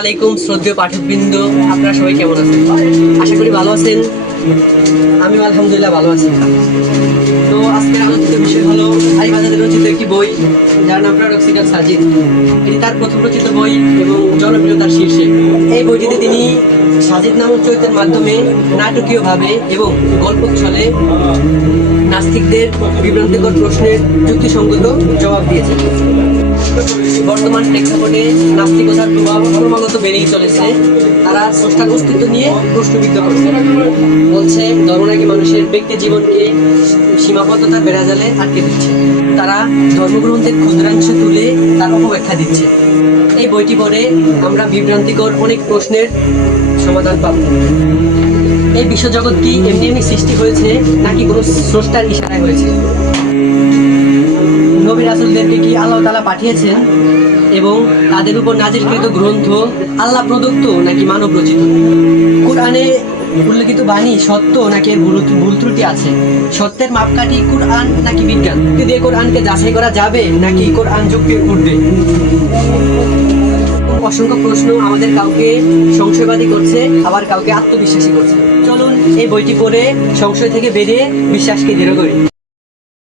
আলাইকুম শ্রদ্ধেয় পাঠকবৃন্দ, আপনারা সবাই কেমন আছেন? আশা করি ভালো আছেন। আমি আলহামদুলিল্লাহ ভালো আছি। তো আজকের আলোচিত বিষয় হলো আরিফ আজাদের রচিত একটি বই, যার নাম প্যারাডক্সিক্যাল সার্জিত এটি তার প্রথম রচিত বই এবং জনপ্রিয়তার শীর্ষে। এই বইটিতে তিনি সাজিদ নামক চরিত্রের মাধ্যমে নাটকীয়ভাবে এবং গল্প ছলে নাস্তিকদের বিভ্রান্তিকর প্রশ্নের যুক্তিসঙ্গত জবাব দিয়েছেন। বর্তমান প্রেক্ষাপটে নাস্তিকতার প্রভাব ক্রমাগত বেড়েই চলেছে। তারা স্রষ্টার অস্তিত্ব নিয়ে প্রশ্নবিদ্ধ করছে। বলছে ধর্ম নাকি মানুষের ব্যক্তি জীবনকে সীমাবদ্ধতার বেড়াজালে আটকে দিচ্ছে। তারা ধর্মগ্রন্থের ক্ষুদ্রাংশ তুলে তার অপব্যাখ্যা দিচ্ছে। এই বইটি পড়ে আমরা বিভ্রান্তিকর অনেক প্রশ্নের সমাধান পাব। এই বিশ্বজগৎ কি এমনি এমনি সৃষ্টি হয়েছে, নাকি কোনো স্রষ্টার ইশারায় হয়েছে? নবী রাসুলদেরকে কি আল্লাহ তালা পাঠিয়েছেন? এবং তাদের উপর নাজিরকৃত গ্রন্থ আল্লাহ প্রদত্ত নাকি মানব রচিত? কোরআনে উল্লেখিত বাণী সত্য নাকি এর ভুল ত্রুটি আছে? সত্যের মাপকাঠি কোরআন নাকি বিজ্ঞান? যুক্তি দিয়ে কোরআনকে যাচাই করা যাবে নাকি কোরআন যুক্তির উঠবে অসংখ্য প্রশ্ন আমাদের কাউকে সংশয়বাদী করছে, আবার কাউকে আত্মবিশ্বাসী করছে। চলুন এই বইটি পড়ে সংশয় থেকে বেরিয়ে বিশ্বাসকে দৃঢ় করি।